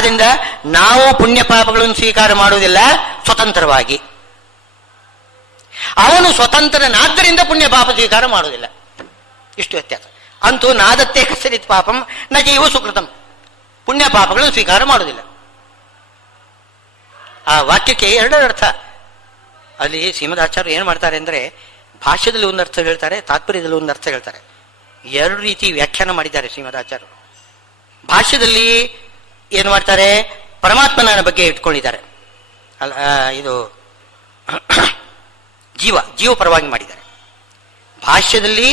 ಆದ್ರಿಂದ ನಾವು ಪುಣ್ಯ ಪಾಪಗಳನ್ನು ಸ್ವೀಕಾರ ಮಾಡುವುದಿಲ್ಲ ಸ್ವತಂತ್ರವಾಗಿ. ಅವನು ಸ್ವತಂತ್ರನಾದ್ದರಿಂದ ಪುಣ್ಯ ಪಾಪ ಸ್ವೀಕಾರ ಮಾಡುವುದಿಲ್ಲ. ಇಷ್ಟು ವ್ಯತ್ಯಾಸ. ಅಂತೂ ನಾದತ್ತೇ ಕಸರಿತ್ ಪಾಪಂ ನ ಜೀವ ಸುಕೃತಂ, ಪುಣ್ಯ ಪಾಪಗಳನ್ನು ಸ್ವೀಕಾರ ಮಾಡುವುದಿಲ್ಲ. ಆ ವಾಕ್ಯಕ್ಕೆ ಎರಡರ ಅರ್ಥ. ಅಲ್ಲಿ ಶ್ರೀಮದಾಚಾರ್ಯರು ಏನು ಮಾಡ್ತಾರೆ ಅಂದರೆ, ಭಾಷ್ಯದಲ್ಲಿ ಒಂದು ಅರ್ಥ ಹೇಳ್ತಾರೆ, ತಾತ್ಪರ್ಯದಲ್ಲಿ ಒಂದು ಅರ್ಥ ಹೇಳ್ತಾರೆ. ಎರಡು ರೀತಿ ವ್ಯಾಖ್ಯಾನ ಮಾಡಿದ್ದಾರೆ ಶ್ರೀಮದಾಚಾರ್ಯರು. ಭಾಷ್ಯದಲ್ಲಿ ಏನು ಮಾಡ್ತಾರೆ, ಪರಮಾತ್ಮನ ಬಗ್ಗೆ ಇಟ್ಕೊಂಡಿದ್ದಾರೆ. ಇದು ಜೀವ ಪರವಾಗಿ ಮಾಡಿದ್ದಾರೆ. ಭಾಷ್ಯದಲ್ಲಿ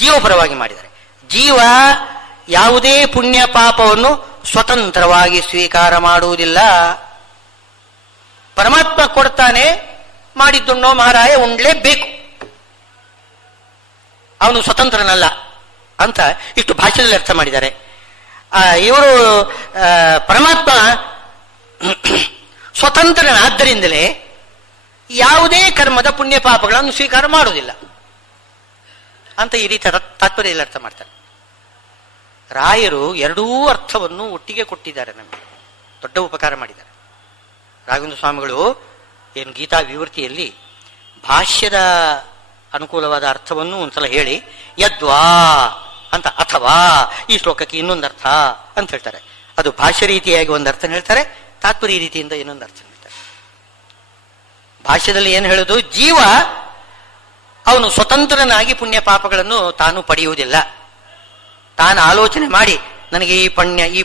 ಜೀವ ಪರವಾಗಿ ಮಾಡಿದ್ದಾರೆ. ಜೀವ ಯಾವುದೇ ಪುಣ್ಯ ಪಾಪವನ್ನು ಸ್ವತಂತ್ರವಾಗಿ ಸ್ವೀಕಾರ ಮಾಡುವುದಿಲ್ಲ. ಪರಮಾತ್ಮ ಕೊಡ್ತಾನೆ, ಮಾಡಿದ್ದುಣ್ಣೋ ಮಹಾರಾಯ ಉಣ್ಲೇಬೇಕು, ಅವನು ಸ್ವತಂತ್ರನಲ್ಲ ಅಂತ ಇಷ್ಟು ಭಾಷ್ಯದಲ್ಲಿ ಅರ್ಥ ಮಾಡಿದ್ದಾರೆ. ಇವರು ಪರಮಾತ್ಮ ಸ್ವತಂತ್ರನಾದ್ದರಿಂದಲೇ ಯಾವುದೇ ಕರ್ಮದ ಪುಣ್ಯ ಪಾಪಗಳನ್ನು ಸ್ವೀಕಾರ ಮಾಡುವುದಿಲ್ಲ ಅಂತ ಈ ರೀತಿ ತಾತ್ಪರ್ಯದಲ್ಲಿ ಅರ್ಥ ಮಾಡ್ತಾರೆ. ರಾಯರು ಎರಡೂ ಅರ್ಥವನ್ನು ಒಟ್ಟಿಗೆ ಕೊಟ್ಟಿದ್ದಾರೆ, ನಮಗೆ ದೊಡ್ಡ ಉಪಕಾರ ಮಾಡಿದ್ದಾರೆ. ರಾಘವೇಂದ್ರ ಸ್ವಾಮಿಗಳು ಏನು ಗೀತಾ ವಿವೃತ್ತಿಯಲ್ಲಿ ಭಾಷ್ಯದ ಅನುಕೂಲವಾದ ಅರ್ಥವನ್ನು ಒಂದ್ಸಲ ಹೇಳಿ, ಯದ್ವಾ ಅಂತ, ಅಥವಾ ಈ ಶ್ಲೋಕಕ್ಕೆ ಇನ್ನೊಂದು ಅರ್ಥ ಅಂತ ಹೇಳ್ತಾರೆ. ಅದು ಭಾಷ್ಯ ರೀತಿಯಾಗಿ ಒಂದು ಅರ್ಥ ಹೇಳ್ತಾರೆ, ತಾತ್ಪರ್ಯ ರೀತಿಯಿಂದ ಇನ್ನೊಂದು ಅರ್ಥ ಹೇಳ್ತಾರೆ. ಭಾಷ್ಯದಲ್ಲಿ ಏನು ಹೇಳೋದು, ಜೀವ ಅವನು ಸ್ವತಂತ್ರನಾಗಿ ಪುಣ್ಯ ಪಾಪಗಳನ್ನು ತಾನು ಪಡೆಯುವುದಿಲ್ಲ. ತಾನು ಆಲೋಚನೆ ಮಾಡಿ ನನಗೆ ಈ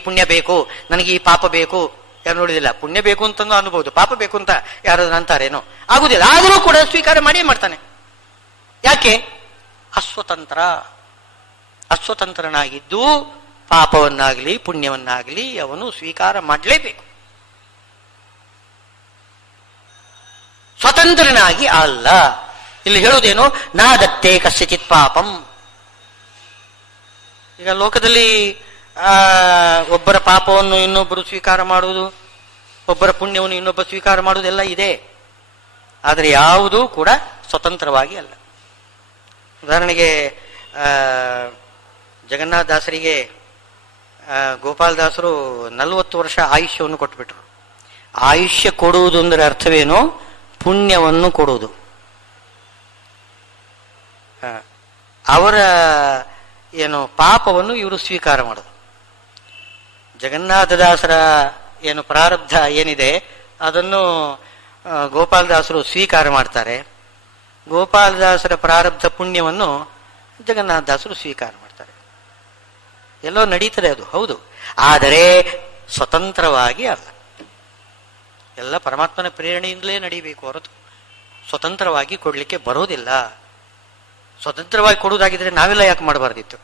ಪುಣ್ಯ ಬೇಕು, ನನಗೆ ಈ ಪಾಪ ಬೇಕು, ಯಾರು ನೋಡಿದಿಲ್ಲ. ಪುಣ್ಯ ಬೇಕು ಅಂತಂದು ಅನ್ಬಹುದು, ಪಾಪ ಬೇಕು ಅಂತ ಯಾರು ಅಂತಾರೇನೋ, ಆಗುದಿಲ್ಲ. ಆದರೂ ಕೂಡ ಸ್ವೀಕಾರ ಮಾಡಿ ಮಾಡ್ತಾನೆ. ಯಾಕೆ? ಅಸ್ವತಂತ್ರನಾಗಿದ್ದು ಪಾಪವನ್ನಾಗಲಿ ಪುಣ್ಯವನ್ನಾಗಲಿ ಅವನು ಸ್ವೀಕಾರ ಮಾಡಲೇಬೇಕು. ಸ್ವತಂತ್ರನಾಗಿ ಅಲ್ಲ. ಇಲ್ಲಿ ಹೇಳುವುದೇನು, ನಾದತ್ತೇ ಕಸ್ಯಚಿತ್ ಪಾಪಂ. ಈಗ ಲೋಕದಲ್ಲಿ ಒಬ್ಬರ ಪಾಪವನ್ನು ಇನ್ನೊಬ್ಬರು ಸ್ವೀಕಾರ ಮಾಡುವುದು, ಒಬ್ಬರ ಪುಣ್ಯವನ್ನು ಇನ್ನೊಬ್ಬ ಸ್ವೀಕಾರ ಮಾಡುವುದೆಲ್ಲ ಇದೆ. ಆದರೆ ಯಾವುದೂ ಕೂಡ ಸ್ವತಂತ್ರವಾಗಿ ಅಲ್ಲ. ಉದಾಹರಣೆಗೆ ಜಗನ್ನಾಥದಾಸರಿಗೆ ಗೋಪಾಲದಾಸರು 40 ವರ್ಷ ಆಯುಷ್ಯವನ್ನು ಕೊಟ್ಟುಬಿಟ್ರು. ಆಯುಷ್ಯ ಕೊಡುವುದು ಅಂದರೆ ಅರ್ಥವೇನು? ಪುಣ್ಯವನ್ನು ಕೊಡುವುದು. ಅವರ ಏನು ಪಾಪವನ್ನು ಇವರು ಸ್ವೀಕಾರ ಮಾಡೋದು. ಜಗನ್ನಾಥದಾಸರ ಏನು ಪ್ರಾರಬ್ಧ ಏನಿದೆ ಅದನ್ನು ಗೋಪಾಲದಾಸರು ಸ್ವೀಕಾರ ಮಾಡ್ತಾರೆ. ಗೋಪಾಲದಾಸರ ಪ್ರಾರಬ್ಧ ಪುಣ್ಯವನ್ನು ಜಗನ್ನಾಥದಾಸರು ಸ್ವೀಕಾರ ಮಾಡ್ತಾರೆ. ಎಲ್ಲೋ ನಡೀತದೆ ಅದು, ಹೌದು. ಆದರೆ ಸ್ವತಂತ್ರವಾಗಿ ಅಲ್ಲ. ಎಲ್ಲ ಪರಮಾತ್ಮನ ಪ್ರೇರಣೆಯಿಂದಲೇ ನಡೀಬೇಕು ಹೊರತು ಸ್ವತಂತ್ರವಾಗಿ ಕೊಡ್ಲಿಕ್ಕೆ ಬರೋದಿಲ್ಲ. ಸ್ವತಂತ್ರವಾಗಿ ಕೊಡುವುದಾಗಿದ್ರೆ ನಾವೆಲ್ಲ ಯಾಕೆ ಮಾಡಬಾರ್ದಿತ್ತು?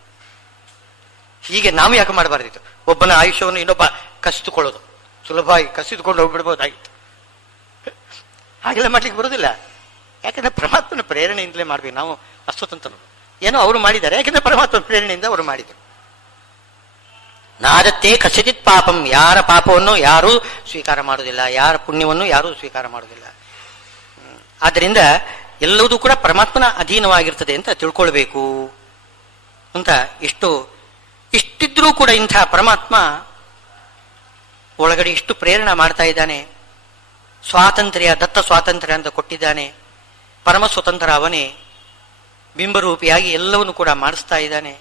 ಹೀಗೆ ನಾವು ಯಾಕೆ ಮಾಡಬಾರ್ದಿತ್ತು? ಒಬ್ಬನ ಆಯುಷ್ಯವನ್ನು ಇನ್ನೊಬ್ಬ ಕಸಿದುಕೊಳ್ಳೋದು, ಸುಲಭವಾಗಿ ಕಸಿದುಕೊಂಡು ಹೋಗ್ಬಿಡ್ಬೋದಾಗಿತ್ತು. ಹಾಗೆಲ್ಲ ಮಾಡ್ಲಿಕ್ಕೆ ಬರೋದಿಲ್ಲ. ಯಾಕಂದ್ರೆ ಪರಮಾತ್ಮನ ಪ್ರೇರಣೆಯಿಂದಲೇ ಮಾಡ್ಬೇಕು. ನಾವು ಅಸ್ವತಂತ್ರರು. ಏನೋ ಅವರು ಮಾಡಿದ್ದಾರೆ, ಯಾಕಂದ್ರೆ ಪರಮಾತ್ಮನ ಪ್ರೇರಣೆಯಿಂದ ಅವರು ಮಾಡಿದರು. ನಾದತ್ತೇ ಕಸಚಿತ್ ಪಾಪಂ, ಯಾರ ಪಾಪವನ್ನು ಯಾರೂ ಸ್ವೀಕಾರ ಮಾಡುವುದಿಲ್ಲ, ಯಾರ ಪುಣ್ಯವನ್ನು ಯಾರೂ ಸ್ವೀಕಾರ ಮಾಡುವುದಿಲ್ಲ. ಆದ್ದರಿಂದ ಎಲ್ಲವೂ ಕೂಡ ಪರಮಾತ್ಮನ ಅಧೀನವಾಗಿರ್ತದೆ ಅಂತ ತಿಳ್ಕೊಳ್ಬೇಕು ಅಂತ ಇಷ್ಟಿದ್ರೂ ಕೂಡ ಇಂಥ ಪರಮಾತ್ಮ ಒಳಗಡೆ ಇಷ್ಟು ಪ್ರೇರಣೆ ಮಾಡ್ತಾ ಇದ್ದಾನೆ. ಸ್ವಾತಂತ್ರ್ಯ, ದತ್ತ ಸ್ವಾತಂತ್ರ್ಯ ಅಂತ ಕೊಟ್ಟಿದ್ದಾನೆ. ಪರಮ ಸ್ವತಂತ್ರ ಅವನೇ, ಬಿಂಬರೂಪಿಯಾಗಿ ಎಲ್ಲವನ್ನು ಕೂಡ ಮಾಡಿಸ್ತಾ ಇದ್ದಾನೆ.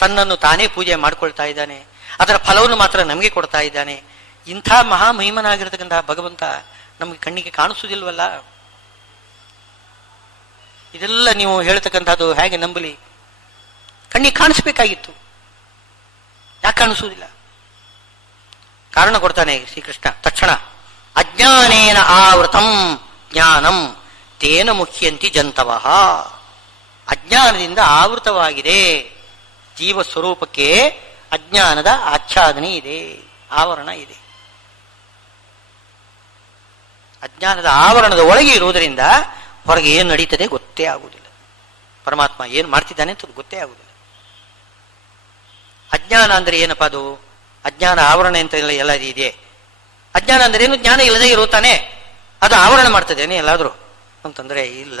ತನ್ನನ್ನು ತಾನೇ ಪೂಜೆ ಮಾಡ್ಕೊಳ್ತಾ ಇದ್ದಾನೆ. ಅದರ ಫಲವನ್ನು ಮಾತ್ರ ನಮಗೆ ಕೊಡ್ತಾ ಇದ್ದಾನೆ. ಇಂಥ ಮಹಾಮಹಿಮನಾಗಿರ್ತಕ್ಕಂತಹ ಭಗವಂತ ನಮಗೆ ಕಣ್ಣಿಗೆ ಕಾಣಿಸುವುದಿಲ್ವಲ್ಲ. ಇದೆಲ್ಲ ನೀವು ಹೇಳ್ತಕ್ಕಂಥದ್ದು ಹೇಗೆ ನಂಬಲಿ? ಕಣ್ಣಿಗೆ ಕಾಣಿಸ್ಬೇಕಾಗಿತ್ತು, ಯಾಕೆ ಕಾಣಿಸುವುದಿಲ್ಲ? ಕಾರಣ ಕೊಡ್ತಾನೆ ಶ್ರೀಕೃಷ್ಣ ತಕ್ಷಣ. ಅಜ್ಞಾನೇನ ಆವೃತಂ ಜ್ಞಾನಂ ತೇನ ಮುಖ್ಯಂತಿ ಜಂತವಃ. ಅಜ್ಞಾನದಿಂದ ಆವೃತವಾಗಿದೆ ಜೀವ ಸ್ವರೂಪಕ್ಕೆ. ಅಜ್ಞಾನದ ಆಚ್ಛಾದನೆ ಇದೆ, ಆವರಣ ಇದೆ. ಅಜ್ಞಾನದ ಆವರಣದ ಒಳಗೆ ಇರುವುದರಿಂದ ಹೊರಗೆ ಏನು ನಡೀತದೆ ಗೊತ್ತೇ ಆಗುವುದಿಲ್ಲ. ಪರಮಾತ್ಮ ಏನು ಮಾಡ್ತಿದ್ದಾನೆ ಅಂತ ಗೊತ್ತೇ ಆಗುವುದಿಲ್ಲ. ಅಜ್ಞಾನ ಅಂದ್ರೆ ಏನಪ್ಪ? ಅದು ಅಜ್ಞಾನ ಆವರಣ ಅಂತ ಎಲ್ಲ ಇದೆ. ಅಜ್ಞಾನ ಅಂದ್ರೆ ಏನು? ಜ್ಞಾನ ಇಲ್ಲದೆ ಇರುತ್ತಾನೆ, ಅದು ಆವರಣ ಮಾಡ್ತದೇನೆ ಎಲ್ಲಾದ್ರೂ ಅಂತಂದ್ರೆ ಇಲ್ಲ.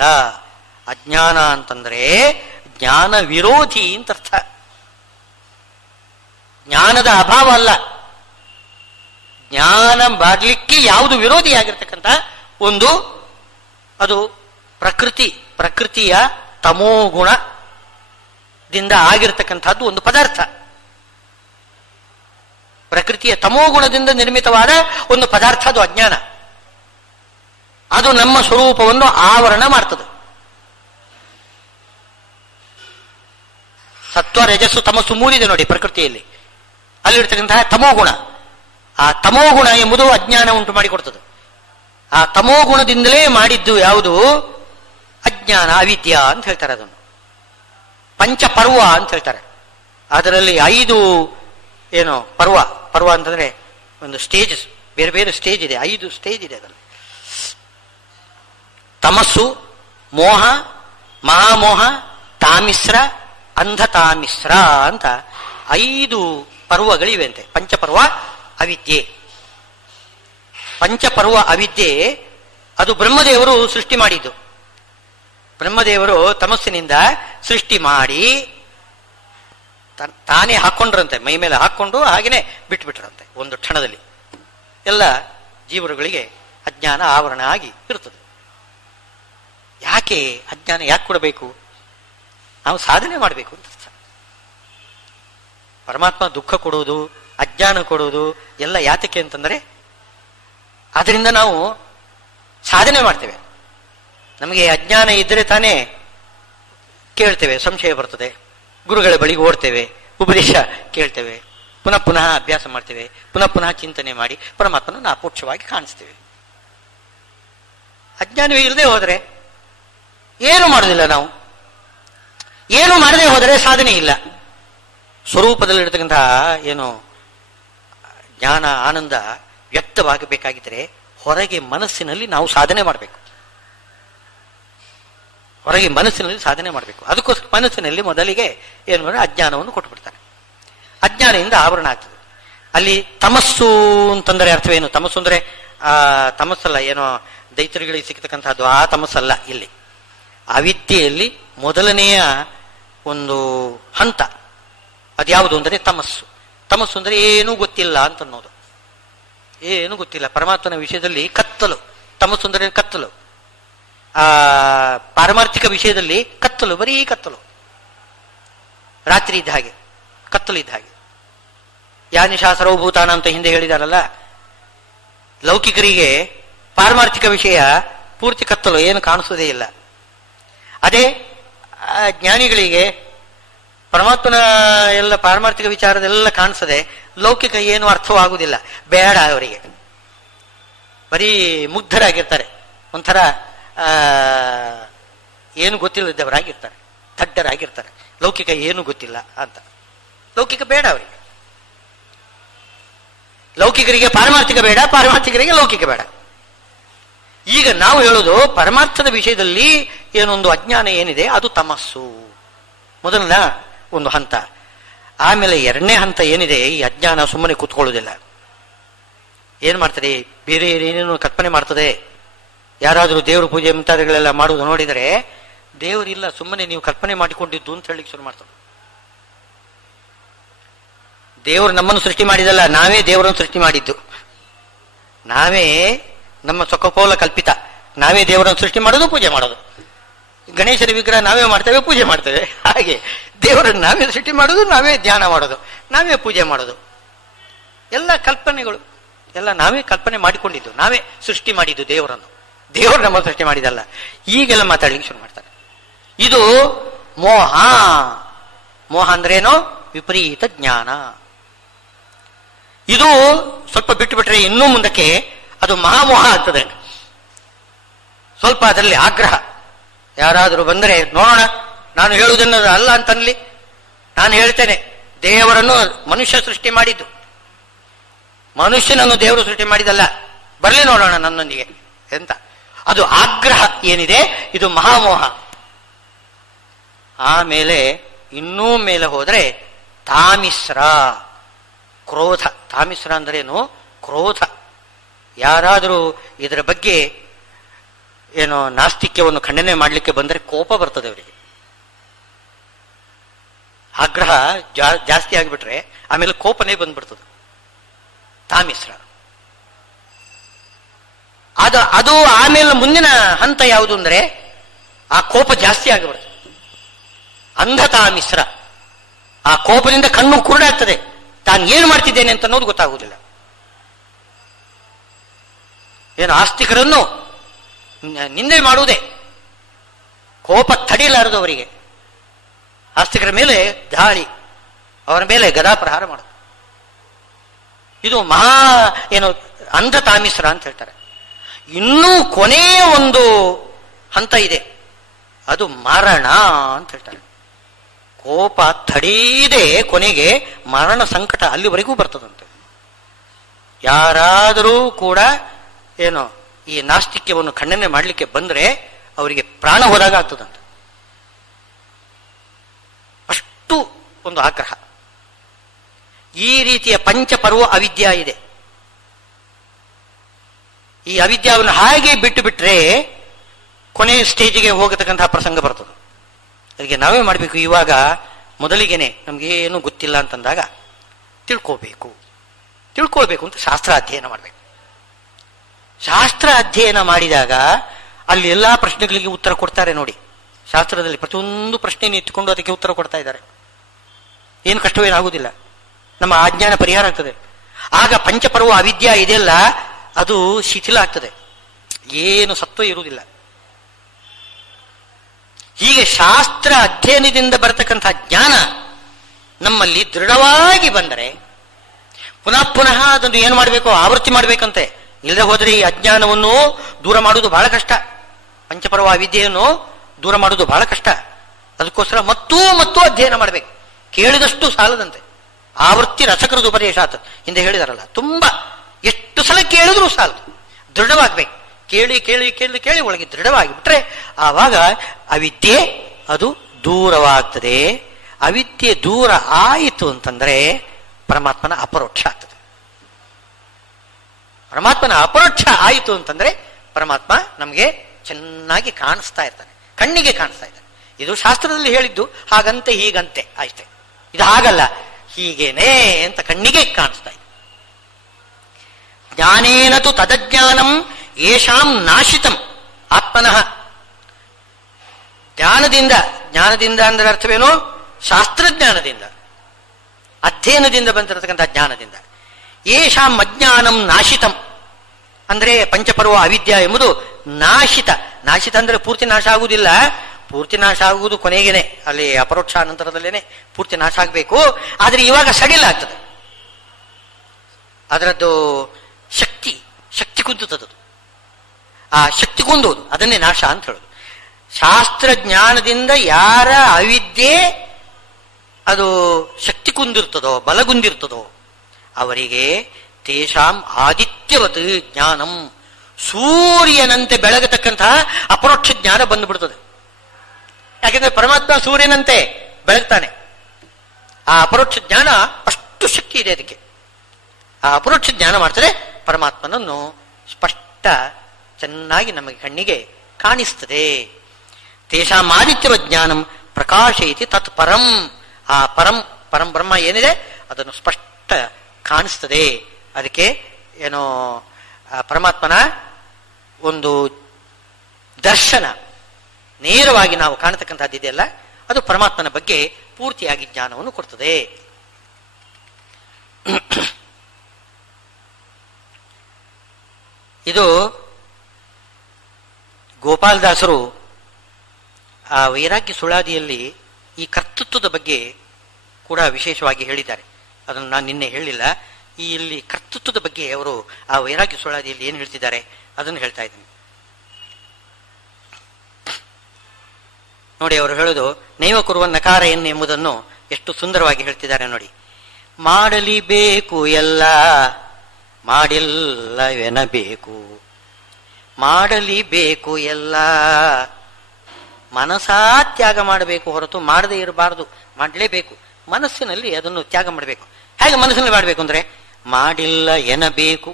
ಅಜ್ಞಾನ ಅಂತಂದ್ರೆ ಜ್ಞಾನ ವಿರೋಧಿ ಅಂತ ಅರ್ಥ. ಜ್ಞಾನದ ಅಭಾವ ಅಲ್ಲ, ಜ್ಞಾನ ಮಾಡಲಿಕ್ಕೆ ಯಾವುದು ವಿರೋಧಿಯಾಗಿರ್ತಕ್ಕಂಥ ಒಂದು ಅದು ಪ್ರಕೃತಿಯ ತಮೋಗುಣದಿಂದ ಆಗಿರ್ತಕ್ಕಂಥದ್ದು ಒಂದು ಪದಾರ್ಥ. ಪ್ರಕೃತಿಯ ತಮೋಗುಣದಿಂದ ನಿರ್ಮಿತವಾದ ಒಂದು ಪದಾರ್ಥ ಅದು ಅಜ್ಞಾನ. ಅದು ನಮ್ಮ ಸ್ವರೂಪವನ್ನು ಆವರಣ ಮಾಡ್ತದೆ. ಸತ್ವ ರಜಸ್ಸು ತಮಸ್ಸು ಮೂರಿದೆ ನೋಡಿ ಪ್ರಕೃತಿಯಲ್ಲಿ. ಅಲ್ಲಿರ್ತಕ್ಕಂತಹ ತಮೋಗುಣ, ಆ ತಮೋಗುಣ ಎಂಬುದು ಅಜ್ಞಾನ ಉಂಟು ಮಾಡಿಕೊಡ್ತದೆ. ಆ ತಮೋಗುಣದಿಂದಲೇ ಮಾಡಿದ್ದು ಯಾವುದು? ಅಜ್ಞಾನ, ಅವಿದ್ಯಾ ಅಂತ ಹೇಳ್ತಾರೆ. ಅದನ್ನು ಪಂಚಪರ್ವ ಅಂತ ಹೇಳ್ತಾರೆ. ಅದರಲ್ಲಿ 5 ಏನು ಪರ್ವ ಅಂತಂದ್ರೆ ಒಂದು ಸ್ಟೇಜಸ್, ಬೇರೆ ಬೇರೆ ಸ್ಟೇಜ್ ಇದೆ, 5 ಸ್ಟೇಜ್ ಇದೆ ಅದರಲ್ಲಿ. ತಮಸ್ಸು, ಮೋಹ, ಮಹಾಮೋಹ, ತಾಮಿಸ್ರ, ಅಂಧತಾಮಿಸ್ರ ಅಂತ 5 ಪರ್ವಗಳಿವೆ ಅಂತೆ. ಪಂಚಪರ್ವ ಅವಿದ್ಯೆ. ಪಂಚಪರ್ವ ಅವಿದ್ಯೆ ಅದು ಬ್ರಹ್ಮದೇವರು ಸೃಷ್ಟಿ ಮಾಡಿದ್ದು. ಬ್ರಹ್ಮದೇವರು ತಮಸ್ಸಿನಿಂದ ಸೃಷ್ಟಿ ಮಾಡಿ ತಾನೇ ಹಾಕೊಂಡ್ರಂತೆ, ಮೈ ಮೇಲೆ ಹಾಕೊಂಡು ಹಾಗೇನೆ ಬಿಟ್ಬಿಟ್ರಂತೆ. ಒಂದು ಕ್ಷಣದಲ್ಲಿ ಎಲ್ಲ ಜೀವರುಗಳಿಗೆ ಅಜ್ಞಾನ ಆವರಣ ಆಗಿ ಇರ್ತದೆ. ಯಾಕೆ ಅಜ್ಞಾನ ಯಾಕೆ ಕೊಡಬೇಕು? ನಾವು ಸಾಧನೆ ಮಾಡಬೇಕು ಅಂತ. ಪರಮಾತ್ಮ ದುಃಖ ಕೊಡುವುದು, ಅಜ್ಞಾನ ಕೊಡುವುದು ಎಲ್ಲ ಯಾತಕ್ಕೆ ಅಂತಂದ್ರೆ ಅದರಿಂದ ನಾವು ಸಾಧನೆ ಮಾಡ್ತೇವೆ. ನಮಗೆ ಅಜ್ಞಾನ ಇದ್ದರೆ ತಾನೇ ಕೇಳ್ತೇವೆ, ಸಂಶಯ ಬರ್ತದೆ, ಗುರುಗಳ ಬಳಿಗೆ ಓಡ್ತೇವೆ, ಉಪದೇಶ ಕೇಳ್ತೇವೆ, ಪುನಃ ಪುನಃ ಅಭ್ಯಾಸ ಮಾಡ್ತೇವೆ, ಪುನಃ ಪುನಃ ಚಿಂತನೆ ಮಾಡಿ ಪರಮಾತ್ಮನನ್ನು ಅಪರೋಕ್ಷವಾಗಿ ಕಾಣಿಸ್ತೇವೆ. ಅಜ್ಞಾನವೇ ಇಲ್ಲದೆ ಹೋದರೆ ಏನು ಮಾಡೋದಿಲ್ಲ. ನಾವು ಏನು ಮಾಡದೆ ಹೋದರೆ ಸಾಧನೆ ಇಲ್ಲ. ಸ್ವರೂಪದಲ್ಲಿರ್ತಕ್ಕಂತಹ ಏನು ಜ್ಞಾನ ಆನಂದ ವ್ಯಕ್ತವಾಗಬೇಕಾಗಿದ್ದರೆ ಹೊರಗೆ ಮನಸ್ಸಿನಲ್ಲಿ ನಾವು ಸಾಧನೆ ಮಾಡಬೇಕು. ಹೊರಗೆ ಮನಸ್ಸಿನಲ್ಲಿ ಸಾಧನೆ ಮಾಡಬೇಕು. ಅದಕ್ಕೋಸ್ಕರ ಮನಸ್ಸಿನಲ್ಲಿ ಮೊದಲಿಗೆ ಏನು ಮಾಡಿದ್ರೆ ಅಜ್ಞಾನವನ್ನು ಕೊಟ್ಟುಬಿಡ್ತಾನೆ. ಅಜ್ಞಾನದಿಂದ ಆವರಣ ಆಗ್ತದೆ. ಅಲ್ಲಿ ತಮಸ್ಸು ಅಂತಂದರೆ ಅರ್ಥವೇನು? ತಮಸ್ಸು ಅಂದರೆ ತಮಸ್ಸಲ್ಲ, ಏನೋ ದೈತ್ಯಗಳಿಗೆ ಸಿಗ್ತಕ್ಕಂಥದ್ದು ಆ ತಮಸ್ಸಲ್ಲ. ಇಲ್ಲಿ ಅವಿದ್ಯೆಯಲ್ಲಿ ಮೊದಲನೆಯ ಒಂದು ಹಂತ ಅದ್ಯಾವುದು ಅಂದರೆ ತಮಸ್ಸು. ತಮಸ್ಸು ಅಂದರೆ ಏನೂ ಗೊತ್ತಿಲ್ಲ ಅಂತ ಅನ್ನೋದು. ಏನು ಗೊತ್ತಿಲ್ಲ ಪರಮಾತ್ಮನ ವಿಷಯದಲ್ಲಿ ಕತ್ತಲು. ತಮಸ್ಸು ಅಂದರೆ ಕತ್ತಲು. ಪಾರಮಾರ್ಥಿಕ ವಿಷಯದಲ್ಲಿ ಕತ್ತಲು, ಬರೀ ಕತ್ತಲು. ರಾತ್ರಿ ಇದ್ದ ಹಾಗೆ, ಕತ್ತಲು ಇದ್ದ ಹಾಗೆ. ಯಾನಿಶಾ ಸರ್ವಭೂತಾನ ಅಂತ ಹಿಂದೆ ಹೇಳಿದಾರಲ್ಲ, ಲೌಕಿಕರಿಗೆ ಪಾರಮಾರ್ಥಿಕ ವಿಷಯ ಪೂರ್ತಿ ಕತ್ತಲು, ಏನು ಕಾಣಿಸೋದೇ ಇಲ್ಲ. ಅದೇ ಜ್ಞಾನಿಗಳಿಗೆ ಪರಮಾತ್ಮನ ಎಲ್ಲ ಪಾರಮಾರ್ಥಿಕ ವಿಚಾರದೆಲ್ಲ ಕಾಣಿಸದೆ ಲೌಕಿಕ ಏನು ಅರ್ಥವಾಗುವುದಿಲ್ಲ, ಬೇಡ ಅವರಿಗೆ. ಬರೀ ಮುಗ್ಧರಾಗಿರ್ತಾರೆ, ಒಂಥರ ಏನು ಗೊತ್ತಿಲ್ಲದವರಾಗಿರ್ತಾರೆ, ದಡ್ಡರಾಗಿರ್ತಾರೆ. ಲೌಕಿಕ ಏನು ಗೊತ್ತಿಲ್ಲ ಅಂತ. ಲೌಕಿಕ ಬೇಡ ಅವರಿಗೆ. ಲೌಕಿಕರಿಗೆ ಪಾರಮಾರ್ಥಿಕ ಬೇಡ, ಪಾರಮಾರ್ಥಿಕರಿಗೆ ಲೌಕಿಕ ಬೇಡ. ಈಗ ನಾವು ಹೇಳೋದು ಪರಮಾರ್ಥದ ವಿಷಯದಲ್ಲಿ ಏನೊಂದು ಅಜ್ಞಾನ ಏನಿದೆ ಅದು ತಮಸ್ಸು, ಮೊದಲನ ಒಂದು ಹಂತ. ಆಮೇಲೆ ಎರಡನೇ ಹಂತ ಏನಿದೆ, ಈ ಅಜ್ಞಾನ ಸುಮ್ಮನೆ ಕೂತ್ಕೊಳ್ಳೋದಿಲ್ಲ. ಏನ್ ಮಾಡ್ತದೆ? ಬೇರೆ ಏನೇನು ಕಲ್ಪನೆ ಮಾಡ್ತದೆ. ಯಾರಾದರೂ ದೇವ್ರ ಪೂಜೆ ಮುಂತಾದಗಳೆಲ್ಲ ಮಾಡುವುದು ನೋಡಿದರೆ ದೇವರಿಲ್ಲ, ಸುಮ್ಮನೆ ನೀವು ಕಲ್ಪನೆ ಮಾಡಿಕೊಂಡಿದ್ದು ಅಂತ ಹೇಳಿಕ್ಕೆ ಶುರು ಮಾಡ್ತಾರೆ. ದೇವರು ನಮ್ಮನ್ನು ಸೃಷ್ಟಿ ಮಾಡಿದಲ್ಲ, ನಾವೇ ದೇವರನ್ನು ಸೃಷ್ಟಿ ಮಾಡಿದ್ದು. ನಾವೇ ನಮ್ಮ ಸೊಕ್ಕಪೋಲ ಕಲ್ಪಿತ, ನಾವೇ ದೇವರನ್ನು ಸೃಷ್ಟಿ ಮಾಡೋದು, ಪೂಜೆ ಮಾಡೋದು. ಗಣೇಶನ ವಿಗ್ರಹ ನಾವೇ ಮಾಡ್ತೇವೆ, ಪೂಜೆ ಮಾಡ್ತೇವೆ. ಹಾಗೆ ದೇವರನ್ನು ನಾವೇ ಸೃಷ್ಟಿ ಮಾಡೋದು, ನಾವೇ ಧ್ಯಾನ ಮಾಡೋದು, ನಾವೇ ಪೂಜೆ ಮಾಡೋದು. ಎಲ್ಲ ಕಲ್ಪನೆಗಳು, ಎಲ್ಲ ನಾವೇ ಕಲ್ಪನೆ ಮಾಡಿಕೊಂಡಿದ್ದು, ನಾವೇ ಸೃಷ್ಟಿ ಮಾಡಿದ್ದು ದೇವರನ್ನು. ದೇವರು ನಮ್ಮನ್ನು ಸೃಷ್ಟಿ ಮಾಡಿದಲ್ಲ. ಈಗೆಲ್ಲ ಮಾತಾಡ್ಲಿಕ್ಕೆ ಶುರು ಮಾಡ್ತಾರೆ. ಇದು ಮೋಹ. ಮೋಹ ಅಂದ್ರೇನು? ವಿಪರೀತ ಜ್ಞಾನ. ಇದು ಸ್ವಲ್ಪ ಬಿಟ್ಟು ಬಿಟ್ರೆ ಇನ್ನೂ ಮುಂದಕ್ಕೆ ಅದು ಮಹಾಮೋಹ ಆಗ್ತದೆ. ಸ್ವಲ್ಪ ಅದರಲ್ಲಿ ಆಗ್ರಹ. ಯಾರಾದರೂ ಬಂದರೆ ನೋಡೋಣ, ನಾನು ಹೇಳುವುದನ್ನು ಅಲ್ಲ ಅಂತನ್ಲಿ, ನಾನು ಹೇಳ್ತೇನೆ ದೇವರನ್ನು ಮನುಷ್ಯ ಸೃಷ್ಟಿ ಮಾಡಿದ್ದು, ಮನುಷ್ಯನನ್ನು ದೇವರು ಸೃಷ್ಟಿ ಮಾಡಿದಲ್ಲ, ಬರಲಿ ನೋಡೋಣ ನನ್ನೊಂದಿಗೆ ಎಂತ. ಅದು ಆಗ್ರಹ ಏನಿದೆ, ಇದು ಮಹಾಮೋಹ. ಆಮೇಲೆ ಇನ್ನೂ ಮೇಲೆ ಹೋದರೆ ತಾಮಿಸ್ರ, ಕ್ರೋಧ. ತಾಮಿಸ್ರ ಅಂದ್ರೇನು? ಕ್ರೋಧ. ಯಾರಾದರೂ ಇದರ ಬಗ್ಗೆ ಏನೋ ನಾಸ್ತಿಕ್ಯವನ್ನು ಖಂಡನೆ ಮಾಡಲಿಕ್ಕೆ ಬಂದರೆ ಕೋಪ ಬರ್ತದೆ ಅವರಿಗೆ. ಆಗ್ರಹ ಜಾಸ್ತಿ ಆಗಿಬಿಟ್ರೆ ಆಮೇಲೆ ಕೋಪನೇ ಬಂದ್ಬಿಡ್ತದೆ. ತಾಮಿಸ್ರ. ಅದು ಆಮೇಲೆ ಮುಂದಿನ ಹಂತ ಯಾವುದು ಅಂದ್ರೆ ಆ ಕೋಪ ಜಾಸ್ತಿ ಆಗಿಬಿಡುತ್ತೆ. ಅಂಧತಾ ಮಿಶ್ರ. ಆ ಕೋಪದಿಂದ ಕಣ್ಣು ಕುರುಡಾಗ್ತದೆ. ತಾನು ಏನು ಮಾಡ್ತಿದ್ದೇನೆ ಅಂತ ಅನ್ನೋದು ಗೊತ್ತಾಗುವುದಿಲ್ಲ. ಏನು ಆಸ್ತಿಕರನ್ನು ನಿಂದೆ ಮಾಡುವುದೇ. ಕೋಪ ತಡೆಯಲಾರದು ಅವರಿಗೆ. ಆಸ್ತಿಕರ ಮೇಲೆ ದಾಳಿ, ಅವರ ಮೇಲೆ ಗದಾಪ್ರಹಾರ ಮಾಡೋದು. ಇದು ಮಹಾ ಏನು ಅಂಧತಾಮಿಶ್ರ ಅಂತ ಹೇಳ್ತಾರೆ. ಇನ್ನೂ ಕೊನೆಯ ಒಂದು ಹಂತ ಇದೆ, ಅದು ಮರಣ ಅಂತ ಹೇಳ್ತಾರೆ. ಕೋಪ ತಡೆಯದೆ ಕೊನೆಗೆ ಮರಣ ಸಂಕಟ ಅಲ್ಲಿವರೆಗೂ ಬರ್ತದಂತೆ. ಯಾರಾದರೂ ಕೂಡ ಏನು ಈ ನಾಸ್ತಿಕ್ಯವನ್ನು ಖಂಡನೆ ಮಾಡಲಿಕ್ಕೆ ಬಂದ್ರೆ ಅವರಿಗೆ ಪ್ರಾಣ ಹೋದಾಗ ಆಗ್ತದಂತೆ. ಅಷ್ಟು ಒಂದು ಆಗ್ರಹ. ಈ ರೀತಿಯ ಪಂಚಪರ್ವ ಅವಿದ್ಯಾ ಇದೆ. ಈ ಅವಿದ್ಯಾವನ್ನು ಹಾಗೆ ಬಿಟ್ಟು ಬಿಟ್ರೆ ಕೊನೆಯ ಸ್ಟೇಜಿಗೆ ಹೋಗತಕ್ಕಂತಹ ಪ್ರಸಂಗ ಬರ್ತದೆ. ಅದಕ್ಕೆ ನಾವೇ ಮಾಡಬೇಕು. ಇವಾಗ ಮೊದಲಿಗೆನೆ ನಮಗೇನು ಗೊತ್ತಿಲ್ಲ ಅಂತಂದಾಗ ತಿಳ್ಕೋಬೇಕು ಅಂತ ಶಾಸ್ತ್ರ ಅಧ್ಯಯನ ಮಾಡಬೇಕು. ಶಾಸ್ತ್ರ ಅಧ್ಯಯನ ಮಾಡಿದಾಗ ಅಲ್ಲಿ ಎಲ್ಲಾ ಪ್ರಶ್ನೆಗಳಿಗೆ ಉತ್ತರ ಕೊಡ್ತಾರೆ ನೋಡಿ. ಶಾಸ್ತ್ರದಲ್ಲಿ ಪ್ರತಿಯೊಂದು ಪ್ರಶ್ನೆಯನ್ನು ಎತ್ತುಕೊಂಡು ಅದಕ್ಕೆ ಉತ್ತರ ಕೊಡ್ತಾ ಇದ್ದಾರೆ. ಏನು ಕಷ್ಟವೇನಾಗುವುದಿಲ್ಲ, ನಮ್ಮ ಅಜ್ಞಾನ ಪರಿಹಾರ ಆಗ್ತದೆ. ಆಗ ಪಂಚಪರ್ವ ಅವಿದ್ಯಾ ಇದೆಯಲ್ಲ, ಅದು ಶಿಥಿಲ ಆಗ್ತದೆ, ಏನು ಸತ್ವ ಇರುವುದಿಲ್ಲ. ಹೀಗೆ ಶಾಸ್ತ್ರ ಅಧ್ಯಯನದಿಂದ ಬರತಕ್ಕಂಥ ಜ್ಞಾನ ನಮ್ಮಲ್ಲಿ ದೃಢವಾಗಿ ಬಂದರೆ ಪುನಃ ಅದನ್ನು ಏನು ಮಾಡಬೇಕು, ಆವೃತ್ತಿ ಮಾಡಬೇಕಂತೆ. ಇಲ್ಲದೆ ಹೋದರೆ ಈ ಅಜ್ಞಾನವನ್ನು ದೂರ ಮಾಡುವುದು ಬಹಳ ಕಷ್ಟ. ಪಂಚಪರ್ವ ಅವಿದ್ಯೆಯನ್ನು ದೂರ ಮಾಡುವುದು ಬಹಳ ಕಷ್ಟ. ಅದಕ್ಕೋಸ್ಕರ ಮತ್ತೂ ಅಧ್ಯಯನ ಮಾಡಬೇಕು. ಕೇಳಿದಷ್ಟು ಸಾಲದಂತೆ. ಆವೃತ್ತಿ ರಸಕೃತ ಉಪದೇಶ ಆತ ಹಿಂದೆ ಹೇಳಿದಾರಲ್ಲ, ತುಂಬಾ ಎಷ್ಟು ಸಲ ಕೇಳಿದ್ರೂ ಸಾಲದು. ದೃಢವಾಗ್ಬೇಕು. ಕೇಳಿ ಒಳಗೆ ದೃಢವಾಗಿ ಬಿಟ್ರೆ ಆವಾಗ ಅವಿದ್ಯೆ ಅದು ದೂರವಾಗ್ತದೆ. ಅವಿದ್ಯೆ ದೂರ ಆಯಿತು ಅಂತಂದ್ರೆ ಪರಮಾತ್ಮನ ಅಪರೋಕ್ಷ ಆಗ್ತದೆ. ಪರಮಾತ್ಮನ ಅಪರೋಕ್ಷ ಆಯಿತು ಅಂತಂದ್ರೆ ಪರಮಾತ್ಮ ನಮಗೆ ಚೆನ್ನಾಗಿ ಕಾಣಿಸ್ತಾ ಇರ್ತಾನೆ, ಕಣ್ಣಿಗೆ ಕಾಣಿಸ್ತಾ ಇದ್ದಾನೆ. ಇದು ಶಾಸ್ತ್ರದಲ್ಲಿ ಹೇಳಿದ್ದು ಹಾಗಂತೆ ಹೀಗಂತೆ ಆಯ್ತೆ. ಇದು ಹಾಗಲ್ಲ, ಹೀಗೇನೆ ಅಂತ ಕಣ್ಣಿಗೆ ಕಾಣಿಸ್ತಾ ಇದೆ. ಜ್ಞಾನೇನತು ತದಜ್ಞಾನಂ ಯೇಷಾಂ ನಾಶಿತಂ ಆತ್ಮನಃ. ಜ್ಞಾನದಿಂದ ಅಂದ್ರೆ ಅರ್ಥವೇನು? ಶಾಸ್ತ್ರಜ್ಞಾನದಿಂದ, ಅಧ್ಯಯನದಿಂದ ಬಂದಿರತಕ್ಕಂಥ ಜ್ಞಾನದಿಂದ. ಯೇಷಾಂ ಅಜ್ಞಾನಂ ನಾಶಿತಂ ಅಂದ್ರೆ ಪಂಚಪರ್ವ ಅವಿದ್ಯಾ ಎಂಬುದು ನಾಶಿತ. ಅಂದ್ರೆ ಪೂರ್ತಿ ನಾಶ ಆಗುವುದಿಲ್ಲ. ಪೂರ್ತಿ ನಾಶ ಆಗುವುದು ಕೊನೆಗೇನೆ, ಅಲ್ಲಿ ಅಪರೋಕ್ಷ ನಂತರದಲ್ಲೇನೆ ಪೂರ್ತಿ ನಾಶ ಆಗಬೇಕು. ಆದ್ರೆ ಇವಾಗ ಸಡಿಲ ಆಗ್ತದೆ. ಅದರದ್ದು ಶಕ್ತಿ ಕುಂದುತ್ತದೆ. ಆ ಶಕ್ತಿ ಕುಂದುವುದು ಅದನ್ನೇ ನಾಶ ಅಂತ ಹೇಳುದು. ಶಾಸ್ತ್ರಜ್ಞಾನದಿಂದ ಯಾರ ಅವಿದ್ಯೆ ಅದು ಶಕ್ತಿ ಕುಂದಿರ್ತದೋ, ಬಲಗುಂದಿರ್ತದೋ ಅವರಿಗೆ ತೇಷಾಂ ಆದಿತ್ಯವತ್ ಜ್ಞಾನಂ, ಸೂರ್ಯನಂತೆ ಬೆಳಗತಕ್ಕಂತಹ ಅಪರೋಕ್ಷ ಜ್ಞಾನ ಬಂದು ಬಿಡ್ತದೆ. ಯಾಕೆಂದ್ರೆ ಪರಮಾತ್ಮ ಸೂರ್ಯನಂತೆ ಬೆಳಗ್ತಾನೆ. ಆ ಅಪರೋಕ್ಷ ಜ್ಞಾನ ಅಷ್ಟು ಶಕ್ತಿ ಇದೆ ಅದಕ್ಕೆ. ಆ ಅಪರೋಕ್ಷ ಜ್ಞಾನ ಮಾಡ್ತಾರೆ, ಪರಮಾತ್ಮನನ್ನು ಸ್ಪಷ್ಟ ಚೆನ್ನಾಗಿ ನಮಗೆ ಕಣ್ಣಿಗೆ ಕಾಣಿಸ್ತದೆ. ತೇಷಾಂ ಆದಿತ್ಯವ ಜ್ಞಾನಂ ಪ್ರಕಾಶಯತಿ ತತ್ ಪರಂ. ಆ ಪರಂ ಬ್ರಹ್ಮ ಏನಿದೆ ಅದನ್ನು ಸ್ಪಷ್ಟ ಕಾಣಿಸ್ತದೆ. ಅದಕ್ಕೆ ಏನೋ ಪರಮಾತ್ಮನ ಒಂದು ದರ್ಶನ ನೇರವಾಗಿ ನಾವು ಕಾಣತಕ್ಕಂಥದ್ದು ಇದೆಯಲ್ಲ, ಅದು ಪರಮಾತ್ಮನ ಬಗ್ಗೆ ಪೂರ್ತಿಯಾಗಿ ಜ್ಞಾನವನ್ನು ಕೊಡ್ತದೆ. ಇದು ಗೋಪಾಲದಾಸರು ಆ ವೈರಾಗ್ಯ ಸುಳಾದಿಯಲ್ಲಿ ಈ ಕರ್ತೃತ್ವದ ಬಗ್ಗೆ ಕೂಡ ವಿಶೇಷವಾಗಿ ಹೇಳಿದ್ದಾರೆ. ಅದನ್ನು ನಾನು ನಿನ್ನೆ ಹೇಳಿಲ್ಲ. ಇಲ್ಲಿ ಕರ್ತೃತ್ವದ ಬಗ್ಗೆ ಅವರು ಆ ವೈರಾಗ್ಯ ಸುಳಾದಿಯಲ್ಲಿ ಏನು ಹೇಳ್ತಿದ್ದಾರೆ ಅದನ್ನು ಹೇಳ್ತಾ ಇದ್ದೀನಿ ನೋಡಿ. ಅವರು ಹೇಳೋದು ನೈವ ಕುರುವ ನಕಾರ ಎಂಬುದನ್ನು ಎಷ್ಟು ಸುಂದರವಾಗಿ ಹೇಳ್ತಿದ್ದಾರೆ ನೋಡಿ. ಮಾಡಲಿಬೇಕು ಎಲ್ಲ, ಮಾಡಿಲ್ಲವೆನಬೇಕು. ಮಾಡಲಿಬೇಕು ಎಲ್ಲ, ಮನಸಾ ತ್ಯಾಗ ಮಾಡಬೇಕು ಹೊರತು ಮಾಡದೇ ಇರಬಾರದು. ಮಾಡಲೇಬೇಕು, ಮನಸ್ಸಿನಲ್ಲಿ ಅದನ್ನು ತ್ಯಾಗ ಮಾಡಬೇಕು. ಹೇಗೆ ಮನಸ್ಸಿನಲ್ಲಿ ಮಾಡಬೇಕು ಅಂದ್ರೆ ಮಾಡಿಲ್ಲ ಎನಬೇಕು,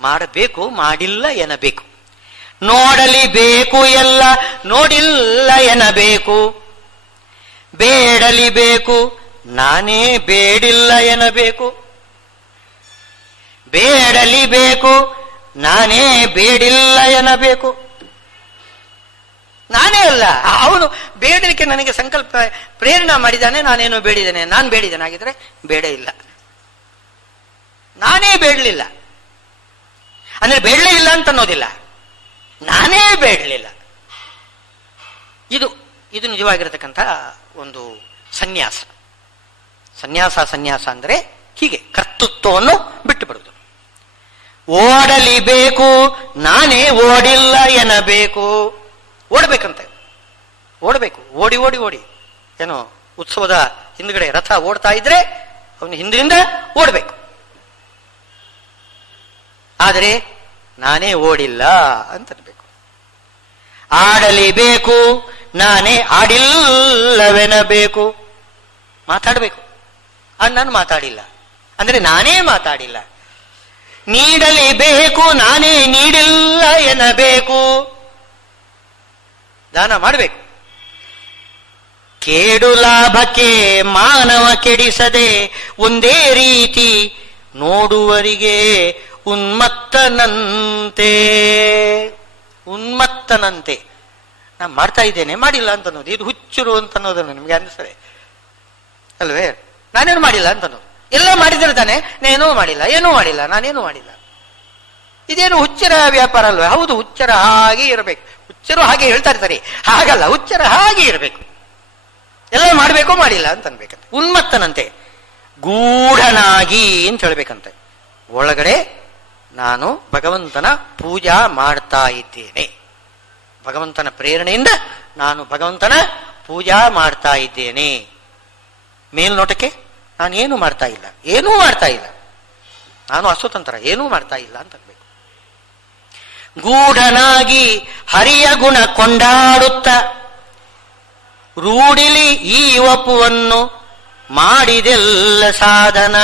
ಮಾಡಬೇಕು ಮಾಡಿಲ್ಲ ಎನಬೇಕು. ನೋಡಲಿಬೇಕು ಎಲ್ಲ, ನೋಡಿಲ್ಲ ಎನಬೇಕು. ಬೇಡಲಿಬೇಕು, ನಾನೇ ಬೇಡಿಲ್ಲ ಎನಬೇಕು. ಬೇಡಲಿಬೇಕು, ನಾನೇ ಬೇಡಿಲ್ಲ ಎನ್ನಬೇಕು. ನಾನೇ ಅಲ್ಲ, ಅವನು ಬೇಡಲಿಕ್ಕೆ ನನಗೆ ಸಂಕಲ್ಪ ಪ್ರೇರಣೆ ಮಾಡಿದ್ದಾನೆ. ನಾನೇನು ಬೇಡಿದ್ದೇನೆ? ನಾನು ಬೇಡಿದನಾಗಿದ್ರೆ ಬೇಡ ಇಲ್ಲ, ನಾನೇ ಬೇಡಲಿಲ್ಲ ಅಂದ್ರೆ ಬೇಡಲೇ ಇಲ್ಲ ಅಂತ ಅನ್ನೋದಿಲ್ಲ, ನಾನೇ ಬೇಡಲಿಲ್ಲ. ಇದು ನಿಜವಾಗಿರತಕ್ಕಂಥ ಒಂದು ಸನ್ಯಾಸ. ಸನ್ಯಾಸ ಅಂದ್ರೆ ಹೀಗೆ ಕರ್ತೃತ್ವವನ್ನು ಬಿಟ್ಟು ಬಿಡುವುದು. ಓಡಲಿಬೇಕು, ನಾನೇ ಓಡಿಲ್ಲ ಎನ್ನಬೇಕು. ಓಡಬೇಕಂತೆ, ಓಡಬೇಕು, ಓಡಿ ಓಡಿ ಓಡಿ. ಏನೋ ಉತ್ಸವದ ಹಿಂದ್ಗಡೆ ರಥ ಓಡ್ತಾ ಇದ್ರೆ ಅವನು ಹಿಂದಿನಿಂದ ಓಡಬೇಕು. ಆದರೆ ನಾನೇ ಓಡಿಲ್ಲ ಅಂತನ್ಬೇಕು. ಆಡಲಿಬೇಕು, ನಾನೇ ಆಡಿಲ್ಲವೆನಬೇಕು. ಮಾತಾಡಬೇಕು, ನಾನು ಮಾತಾಡಿಲ್ಲ ಅಂದ್ರೆ ನಾನೇ ಮಾತಾಡಿಲ್ಲ. ನೀಡಲಿಬೇಕು, ನಾನೇ ನೀಡಿಲ್ಲ ಎನ್ನಬೇಕು. ದಾನ ಮಾಡಬೇಕು. ಕೇಡು ಲಾಭಕ್ಕೆ ಮಾನವ ಕೆಡಿಸದೆ ಒಂದೇ ರೀತಿ ನೋಡುವರಿಗೆ ಉನ್ಮತ್ತನಂತೆ. ಉನ್ಮತ್ತನಂತೆ. ನಾನು ಮಾಡ್ತಾ ಇದ್ದೇನೆ, ಮಾಡಿಲ್ಲ ಅಂತ ಅನ್ನೋದು ಇದು ಹುಚ್ಚರು ಅಂತ ಅನ್ನೋದನ್ನು ನಿಮ್ಗೆ ಅನಿಸ್ತದೆ ಅಲ್ವೇ? ನಾನೇನು ಮಾಡಿಲ್ಲ ಅಂತ ಅನ್ನೋದು. ಎಲ್ಲ ಮಾಡಿದ್ರೆ ತಾನೆ, ನಾನೇನೂ ಮಾಡಿಲ್ಲ, ಏನೂ ಮಾಡಿಲ್ಲ, ನಾನೇನು ಮಾಡಿಲ್ಲ. ಇದೇನು ಹುಚ್ಚರ ವ್ಯಾಪಾರ ಅಲ್ವೇ? ಹೌದು, ಹುಚ್ಚರ ಹಾಗೆ ಇರಬೇಕು. ಹುಚ್ಚರು ಹಾಗೆ ಹೇಳ್ತಾ ಇರ್ತಾರೆ, ಹಾಗಲ್ಲ, ಹುಚ್ಚರ ಹಾಗೆ ಇರಬೇಕು. ಎಲ್ಲ ಮಾಡಬೇಕು, ಮಾಡಿಲ್ಲ ಅಂತ ಅನ್ಬೇಕಂತೆ. ಉನ್ಮತ್ತನಂತೆ, ಗೂಢನಾಗಿ ಅಂತ ಹೇಳ್ಬೇಕಂತೆ. ಒಳಗಡೆ ನಾನು ಭಗವಂತನ ಪೂಜಾ ಮಾಡ್ತಾ ಇದ್ದೇನೆ, ಭಗವಂತನ ಪ್ರೇರಣೆಯಿಂದ ನಾನು ಭಗವಂತನ ಪೂಜಾ ಮಾಡ್ತಾ ಇದ್ದೇನೆ. ಮೇಲ್ನೋಟಕ್ಕೆ ನಾನು ಏನು ಮಾಡ್ತಾ ಇಲ್ಲ, ಏನೂ ಮಾಡ್ತಾ ಇಲ್ಲ, ನಾನು ಅಸ್ವತಂತ್ರ, ಏನೂ ಮಾಡ್ತಾ ಇಲ್ಲ ಅಂತ ಅನ್ಬೇಕು. ಗೂಢನಾಗಿ ಹರಿಯ ಗುಣ ಕೊಂಡಾಡುತ್ತ ರೂಢಿಲಿ ಈ ವಪುವನ್ನು ಮಾಡಿದೆಲ್ಲ ಸಾಧನ.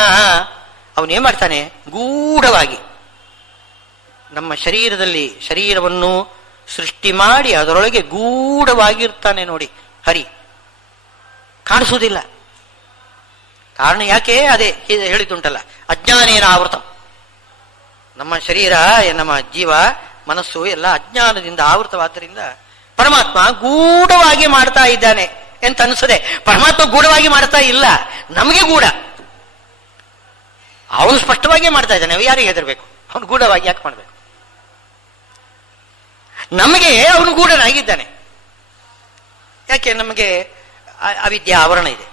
ಅವನೇನ್ ಮಾಡ್ತಾನೆ? ಗೂಢವಾಗಿ ನಮ್ಮ ಶರೀರವನ್ನು ಸೃಷ್ಟಿ ಮಾಡಿ ಅದರೊಳಗೆ ಗೂಢವಾಗಿರ್ತಾನೆ ನೋಡಿ. ಹರಿ ಕಾಣಿಸುವುದಿಲ್ಲ. ಕಾರಣ ಯಾಕೆ? ಅದೇ ಹೇಳಿದ್ದುಂಟಲ್ಲ, ಅಜ್ಞಾನೇನ ಆವೃತ. ನಮ್ಮ ಶರೀರ, ನಮ್ಮ ಜೀವ, ಮನಸ್ಸು ಎಲ್ಲ ಅಜ್ಞಾನದಿಂದ ಆವೃತವಾದ್ದರಿಂದ ಪರಮಾತ್ಮ ಗೂಢವಾಗಿ ಮಾಡ್ತಾ ಇದ್ದಾನೆ ಅಂತ ಅನಿಸದೆ. ಪರಮಾತ್ಮ ಗೂಢವಾಗಿ ಮಾಡ್ತಾ ಇಲ್ಲ, ನಮಗೆ ಗೂಢ. ಅವನು ಸ್ಪಷ್ಟವಾಗಿ ಮಾಡ್ತಾ ಇದ್ದಾನೆ, ಯಾರಿಗೆ ಹೆದರ್ಬೇಕು? ಅವನು ಗೂಢವಾಗಿ ಯಾಕೆ ಮಾಡಬೇಕು? ನಮಗೆ ಅವನು ಗೂಢನಾಗಿದ್ದಾನೆ. ಯಾಕೆ? ನಮಗೆ ಅವಿದ್ಯಾ ಆವರಣ ಇದೆ.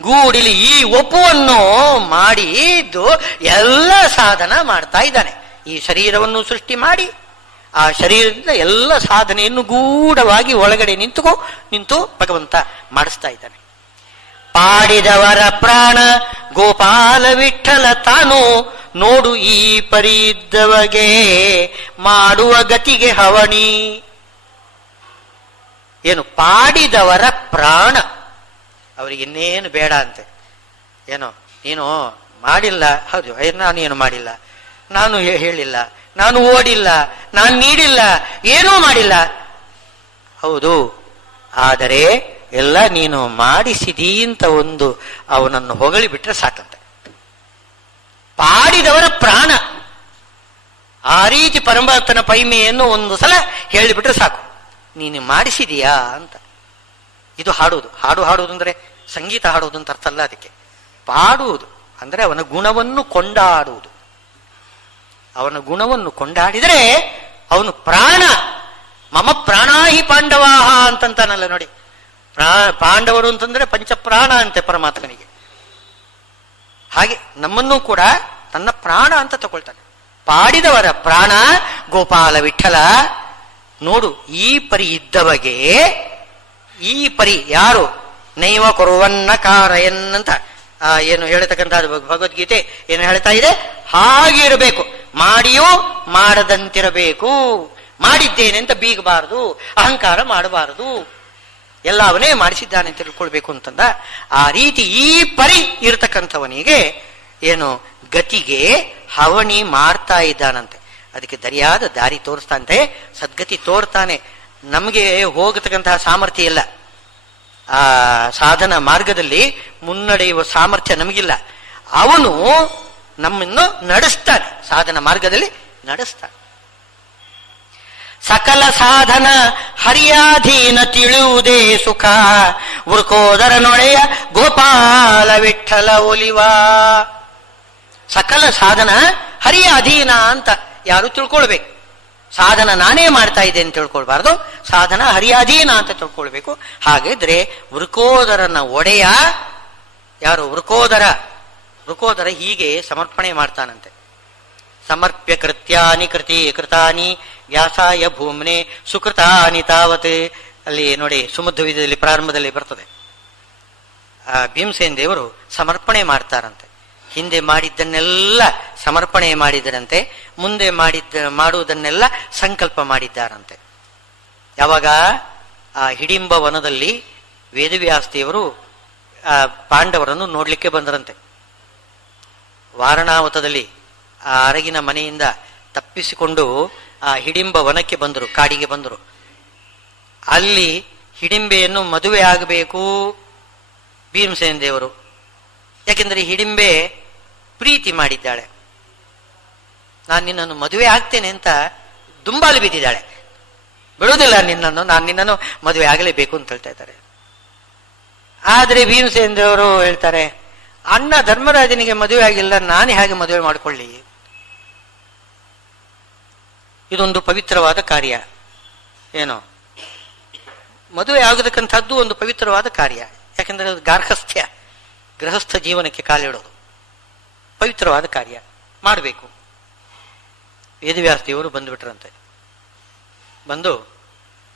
ಗೂಡಿಲಿ ಈ ಒಪ್ಪುವನ್ನು ಮಾಡಿದ್ದು ಎಲ್ಲ ಸಾಧನ ಮಾಡ್ತಾ ಇದ್ದಾನೆ. ಈ ಶರೀರವನ್ನು ಸೃಷ್ಟಿ ಮಾಡಿ ಆ ಶರೀರದಿಂದ ಎಲ್ಲ ಸಾಧನೆಯನ್ನು ಗೂಢವಾಗಿ ಒಳಗಡೆ ನಿಂತು ಭಗವಂತ ಮಾಡಿಸ್ತಾ ಇದ್ದಾನೆ. ಪಾಡಿದವರ ಪ್ರಾಣ ಗೋಪಾಲ ವಿಠಲ ತಾನು ನೋಡು ಈ ಪರಿ ಇದ್ದವಗೆ ಮಾಡುವ ಗತಿಗೆ ಹವಣಿ. ಏನು? ಪಾಡಿದವರ ಪ್ರಾಣ, ಅವರಿಗೆ ಇನ್ನೇನು ಬೇಡ ಅಂತೆ. ಏನೋ ನೀನು ಮಾಡಿಲ್ಲ, ಹೌದು, ನಾನೇನು ಮಾಡಿಲ್ಲ, ನಾನು ಹೇಳಿಲ್ಲ, ನಾನು ಓಡಿಲ್ಲ, ನಾನು ನೀಡಿಲ್ಲ, ಏನೂ ಮಾಡಿಲ್ಲ, ಹೌದು, ಆದರೆ ಎಲ್ಲ ನೀನು ಮಾಡಿಸಿದೀ ಅಂತ ಒಂದು ಅವನನ್ನು ಹೊಗಳಿ ಬಿಟ್ರೆ ಸಾಕಂತೆ. ಪಾಡಿದವರ ಪ್ರಾಣ, ಆ ರೀತಿ ಪರಮಾತ್ಮನ ಪೈಮೆಯನ್ನು ಒಂದು ಸಲ ಹೇಳಿಬಿಟ್ರೆ ಸಾಕು, ನೀನು ಮಾಡಿಸಿದೀಯಾ ಅಂತ. ಇದು ಹಾಡುವುದು. ಹಾಡುವುದು ಅಂದ್ರೆ ಸಂಗೀತ ಹಾಡುವುದು ಅಂತ ಅರ್ಥ ಅಲ್ಲ. ಅದಕ್ಕೆ ಪಾಡುವುದು ಅಂದ್ರೆ ಅವನ ಗುಣವನ್ನು ಕೊಂಡಾಡುವುದು. ಅವನ ಗುಣವನ್ನು ಕೊಂಡಾಡಿದರೆ ಅವನು ಪ್ರಾಣ. ಮಮ ಪ್ರಾಣಾಹಿ ಪಾಂಡವಾಹ ಅಂತಂತಾನಲ್ಲ ನೋಡಿ. ಪಾಂಡವರು ಅಂತಂದ್ರೆ ಪಂಚಪ್ರಾಣ ಅಂತೆ ಪರಮಾತ್ಮನಿಗೆ. ಹಾಗೆ ನಮ್ಮನ್ನೂ ಕೂಡ ತನ್ನ ಪ್ರಾಣ ಅಂತ ತಗೊಳ್ತಾನೆ. ಪಾಡಿದವರ ಪ್ರಾಣ ಗೋಪಾಲ ವಿಠಲ ನೋಡು ಈ ಪರಿ ಇದ್ದವಗೆ. ಈ ಪರಿ ಯಾರು? ನೈವ ಕೊರುವನ್ನ ಕಾರಯನ್ನಂತ ಏನು ಹೇಳ್ತಕ್ಕಂಥ ಭಗವದ್ಗೀತೆ ಏನು ಹೇಳ್ತಾ ಇದೆ? ಹಾಗಿರಬೇಕು, ಮಾಡಿಯೂ ಮಾಡದಂತಿರಬೇಕು. ಮಾಡಿದ್ದೇನೆ ಅಂತ ಬೀಗಬಾರದು, ಅಹಂಕಾರ ಮಾಡಬಾರದು, ಎಲ್ಲ ಅವನೇ ಮಾಡಿಸಿದ್ದಾನೆ ಅಂತ ತಿಳ್ಕೊಳ್ಬೇಕು ಅಂತಂದ. ಆ ರೀತಿ ಈ ಪರಿ ಇರತಕ್ಕಂಥವನಿಗೆ ಏನು ಗತಿಗೆ ಹವಣಿ ಮಾಡ್ತಾ ಇದ್ದಾನಂತೆ. ಅದಕ್ಕೆ ಸರಿಯಾದ ದಾರಿ ತೋರಿಸ್ತಾನಂತೆ, ಸದ್ಗತಿ ತೋರ್ತಾನೆ. ನಮಗೆ ಹೋಗತಕ್ಕಂತಹ ಸಾಮರ್ಥ್ಯ ಇಲ್ಲ, ಆ ಸಾಧನ ಮಾರ್ಗದಲ್ಲಿ ಮುನ್ನಡೆಯುವ ಸಾಮರ್ಥ್ಯ ನಮಗಿಲ್ಲ. ಅವನು ನಮ್ಮನ್ನು ನಡೆಸ್ತಾನೆ, ಸಾಧನ ಮಾರ್ಗದಲ್ಲಿ ನಡೆಸ್ತಾನೆ. ಸಕಲ ಸಾಧನ ಹರಿಯಾಧೀನ ತಿಳಿಯುವುದೇ ಸುಖ, ವೃಕೋದರ ನೊಳೆಯ ಗೋಪಾಲ ವಿಠಲ ಒಲಿವ. ಸಕಲ ಸಾಧನ ಹರಿಯ ಅಧೀನ ಅಂತ ಯಾರು ತಿಳ್ಕೊಳ್ಬೇಕು. ಸಾಧನ ನಾನೇ ಮಾಡ್ತಾ ಇದ್ದೇನೆ ಅಂತ ತಿಳ್ಕೊಳ್ಬಾರ್ದು, ಸಾಧನ ಹರಿಯಾಧೀನ ಅಂತ ತಿಳ್ಕೊಳ್ಬೇಕು. ಹಾಗಿದ್ರೆ ವೃಕೋದರನ ಒಡೆಯ ಯಾರು? ವೃಕೋದರ ಹೀಗೆ ಸಮರ್ಪಣೆ ಮಾಡ್ತಾನಂತೆ. ಸಮರ್ಪ್ಯ ಕೃತ್ಯಾನಿ ಕೃತಾನಿ ವ್ಯಾಸಾಯ ಭೂಮ್ನೆ ಸುಕೃತಾನಿ ತಾವತ್. ಅಲ್ಲಿ ನೋಡಿ, ಸುಮಧ್ವಿದಲ್ಲಿ ಪ್ರಾರಂಭದಲ್ಲಿ ಬರ್ತದೆ. ಭೀಮಸೇನ ದೇವರು ಸಮರ್ಪಣೆ ಮಾಡ್ತಾರಂತೆ. ಹಿಂದೆ ಮಾಡಿದ್ದನ್ನೆಲ್ಲ ಸಮರ್ಪಣೆ ಮಾಡಿದರಂತೆ, ಮುಂದೆ ಮಾಡುವುದನ್ನೆಲ್ಲ ಸಂಕಲ್ಪ ಮಾಡಿದ್ದಾರಂತೆ. ಯಾವಾಗ ಆ ಹಿಡಿಂಬ ವನದಲ್ಲಿ ವೇದವ್ಯಾಸ ದೇವರು ಪಾಂಡವರನ್ನು ನೋಡ್ಲಿಕ್ಕೆ ಬಂದರಂತೆ. ವಾರಣಾವತದಲ್ಲಿ ಆ ಅರಗಿನ ಮನೆಯಿಂದ ತಪ್ಪಿಸಿಕೊಂಡು ಆ ಹಿಡಿಂಬ ವನಕ್ಕೆ ಬಂದರು, ಕಾಡಿಗೆ ಬಂದರು. ಅಲ್ಲಿ ಹಿಡಿಂಬೆಯನ್ನು ಮದುವೆ ಆಗಬೇಕು ಭೀಮಸೇನ ದೇವರು. ಯಾಕೆಂದರೆ ಹಿಡಿಂಬೆ ಪ್ರೀತಿ ಮಾಡಿದ್ದಾಳೆ, ನಾನು ನಿನ್ನನ್ನು ಮದುವೆ ಆಗ್ತೇನೆ ಅಂತ ದುಂಬಾಲು ಬಿದ್ದಿದ್ದಾಳೆ, ಬಿಡುವುದಿಲ್ಲ ನಿನ್ನನ್ನು, ನಾನು ನಿನ್ನನ್ನು ಮದುವೆ ಆಗಲೇಬೇಕು ಅಂತ ಹೇಳ್ತಾ ಇದ್ದಾರೆ. ಆದರೆ ಭೀಮಸೇನ ದೇವರು ಹೇಳ್ತಾರೆ, ಅಣ್ಣ ಧರ್ಮರಾಜನಿಗೆ ಮದುವೆ ಆಗಿಲ್ಲ, ನಾನು ಹೇಗೆ ಮದುವೆ ಮಾಡಿಕೊಳ್ಳಿ? ಇದೊಂದು ಪವಿತ್ರವಾದ ಕಾರ್ಯ. ಏನೋ ಮದುವೆ ಆಗತಕ್ಕಂಥದ್ದು ಒಂದು ಪವಿತ್ರವಾದ ಕಾರ್ಯ. ಯಾಕೆಂದರೆ ಅದು ಗೃಹಸ್ಥ ಜೀವನಕ್ಕೆ ಕಾಲಿಡೋದು ಪವಿತ್ರವಾದ ಕಾರ್ಯ, ಮಾಡಬೇಕು. ವೇದವ್ಯಾಸ ದೇವರು ಬಂದುಬಿಟ್ರಂತೆ. ಬಂದು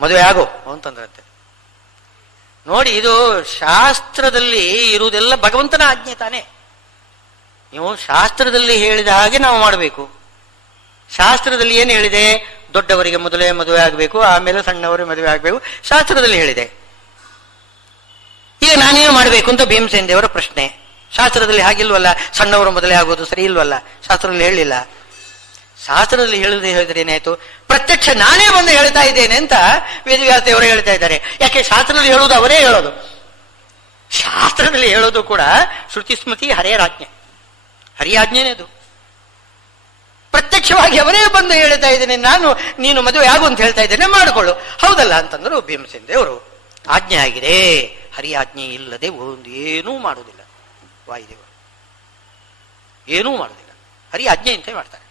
ಮದುವೆ ಆಗೋ ಅಂತಂದ್ರಂತೆ. ನೋಡಿ, ಇದು ಶಾಸ್ತ್ರದಲ್ಲಿ ಇರುವುದೆಲ್ಲ ಭಗವಂತನ ಆಜ್ಞೆ ತಾನೆ. ನೀವು ಶಾಸ್ತ್ರದಲ್ಲಿ ಹೇಳಿದ ಹಾಗೆ ನಾವು ಮಾಡಬೇಕು. ಶಾಸ್ತ್ರದಲ್ಲಿ ಏನು ಹೇಳಿದೆ? ದೊಡ್ಡವರಿಗೆ ಮೊದಲೇ ಮದುವೆ ಆಗಬೇಕು, ಆಮೇಲೆ ಸಣ್ಣವರಿಗೆ ಮದುವೆ ಆಗಬೇಕು, ಶಾಸ್ತ್ರದಲ್ಲಿ ಹೇಳಿದೆ. ಈಗ ನಾನೇನು ಮಾಡಬೇಕು ಅಂತ ಭೀಮಸೇನ ದೇವರ ಪ್ರಶ್ನೆ. ಶಾಸ್ತ್ರದಲ್ಲಿ ಹಾಗಿಲ್ವಲ್ಲ, ಸಣ್ಣವರು ಮೊದಲೇ ಆಗೋದು ಸರಿ ಇಲ್ವಲ್ಲ, ಶಾಸ್ತ್ರದಲ್ಲಿ ಹೇಳಿಲ್ಲ. ಶಾಸ್ತ್ರದಲ್ಲಿ ಹೇಳಿದ್ರೆ ಏನಾಯ್ತು? ಪ್ರತ್ಯಕ್ಷ ನಾನೇ ಬಂದು ಹೇಳ್ತಾ ಇದ್ದೇನೆ ಅಂತ ವೇದವ್ಯಾಸ ದೇವರು ಹೇಳ್ತಾ ಇದ್ದಾರೆ. ಯಾಕೆ? ಶಾಸ್ತ್ರದಲ್ಲಿ ಹೇಳುವುದು ಅವರೇ ಹೇಳೋದು. ಶಾಸ್ತ್ರದಲ್ಲಿ ಹೇಳೋದು ಕೂಡ ಶ್ರುತಿ ಸ್ಮೃತಿ ಹರಿಯಾಜ್ಞೆನೇ ಅದು. ಪ್ರತ್ಯಕ್ಷವಾಗಿ ಅವರೇ ಬಂದು ಹೇಳ್ತಾ ಇದ್ದೇನೆ, ನೀನು ಮದುವೆ ಆಗು ಅಂತ ಹೇಳ್ತಾ ಇದ್ದೇನೆ, ಮಾಡಿಕೊಳ್ಳು. ಹೌದಲ್ಲ ಅಂತಂದ್ರು ಭೀಮಸೇನ ದೇವರು. ಆಜ್ಞೆ ಆಗಿದೆ, ಹರಿಯಾಜ್ಞೆ ಇಲ್ಲದೆ ಏನೂ ಮಾಡುವುದಿಲ್ಲ ವಾಯುದೇವರು, ಏನೂ ಮಾಡುವುದಿಲ್ಲ, ಹರಿಯಾಜ್ಞೆ ಅಂತ ಮಾಡ್ತಾರೆ.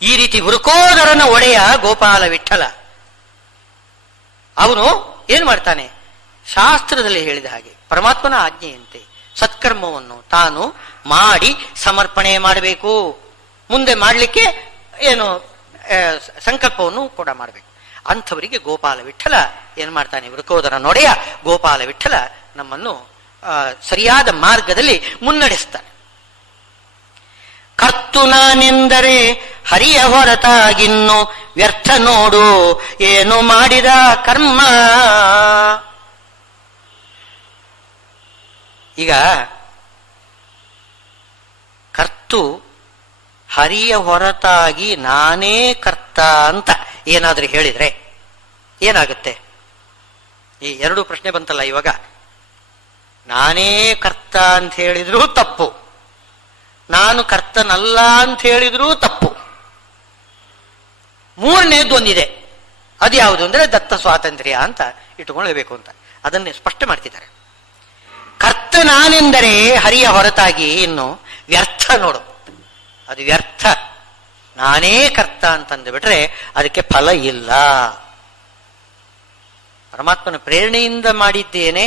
ಈ ರೀತಿ ವೃಕೋದರನ ಒಡೆಯ ಗೋಪಾಲ ವಿಠಲ ಅವನು ಏನು ಮಾಡ್ತಾನೆ? ಶಾಸ್ತ್ರದಲ್ಲಿ ಹೇಳಿದ ಹಾಗೆ ಪರಮಾತ್ಮನ ಆಜ್ಞೆಯಂತೆ ಸತ್ಕರ್ಮವನ್ನು ತಾನು ಮಾಡಿ ಸಮರ್ಪಣೆ ಮಾಡಬೇಕು. ಮುಂದೆ ಮಾಡಲಿಕ್ಕೆ ಏನು ಸಂಕಲ್ಪವನ್ನು ಕೂಡ ಮಾಡಬೇಕು. ಅಂಥವರಿಗೆ ಗೋಪಾಲ ವಿಠಲ ಏನು ಮಾಡ್ತಾನೆ? ವೃಕೋದರ ನೊಡೆಯ ಗೋಪಾಲ ವಿಠಲ ನಮ್ಮನ್ನು ಸರಿಯಾದ ಮಾರ್ಗದಲ್ಲಿ ಮುನ್ನಡೆಸ್ತಾನೆ. ಕರ್ತು ನಾನೆಂದರೆ ಹರಿಯ ಹೊರತಾಗಿನ್ನು ವ್ಯರ್ಥ ನೋಡು ಏನು ಮಾಡಿದ ಕರ್ಮ. ಈಗ ಕರ್ತು ಹರಿಯ ಹೊರತಾಗಿ ನಾನೇ ಕರ್ತ ಅಂತ ಏನಾದ್ರೂ ಹೇಳಿದ್ರೆ ಏನಾಗುತ್ತೆ? ಈ ಎರಡು ಪ್ರಶ್ನೆ ಬಂತಲ್ಲ ಇವಾಗ. ನಾನೇ ಕರ್ತ ಅಂತ ಹೇಳಿದ್ರೂ ತಪ್ಪು, ನಾನು ಕರ್ತನಲ್ಲ ಅಂತ ಹೇಳಿದ್ರೂ ತಪ್ಪು. ಮೂರನೇದು ಒಂದಿದೆ, ಅದು ಯಾವುದು ಅಂದ್ರೆ ದತ್ತ ಸ್ವಾತಂತ್ರ್ಯ ಅಂತ ಇಟ್ಟುಕೊಳ್ಳಬೇಕು ಅಂತ ಅದನ್ನೇ ಸ್ಪಷ್ಟ ಮಾಡ್ತಿದ್ದಾರೆ. ಕರ್ತ ನಾನೆಂದರೆ ಹರಿಯ ಹೊರತಾಗಿ ಇನ್ನು ವ್ಯರ್ಥ ನೋಡು, ಅದು ವ್ಯರ್ಥ. ನಾನೇ ಕರ್ತ ಅಂತಂದು ಬಿಟ್ರೆ ಅದಕ್ಕೆ ಫಲ ಇಲ್ಲ. ಪರಮಾತ್ಮನ ಪ್ರೇರಣೆಯಿಂದ ಮಾಡಿದ್ದೇನೆ,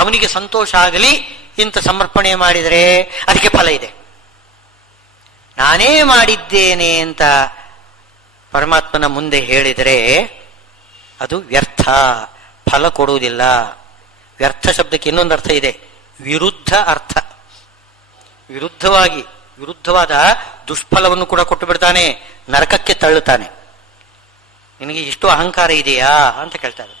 ಅವನಿಗೆ ಸಂತೋಷ ಆಗಲಿ ಇಂಥ ಸಮರ್ಪಣೆ ಮಾಡಿದರೆ ಅದಕ್ಕೆ ಫಲ ಇದೆ. ನಾನೇ ಮಾಡಿದ್ದೇನೆ ಅಂತ ಪರಮಾತ್ಮನ ಮುಂದೆ ಹೇಳಿದರೆ ಅದು ವ್ಯರ್ಥ, ಫಲ ಕೊಡುವುದಿಲ್ಲ. ವ್ಯರ್ಥ ಶಬ್ದಕ್ಕೆ ಇನ್ನೊಂದು ಅರ್ಥ ಇದೆ, ವಿರುದ್ಧ ಅರ್ಥ. ವಿರುದ್ಧವಾದ ದುಷ್ಫಲವನ್ನು ಕೂಡ ಕೊಟ್ಟು ಬಿಡ್ತಾನೆ, ನರಕಕ್ಕೆ ತಳ್ಳುತ್ತಾನೆ. ನಿನಗೆ ಇಷ್ಟು ಅಹಂಕಾರ ಇದೆಯಾ ಅಂತ ಕೇಳ್ತಾರೆ.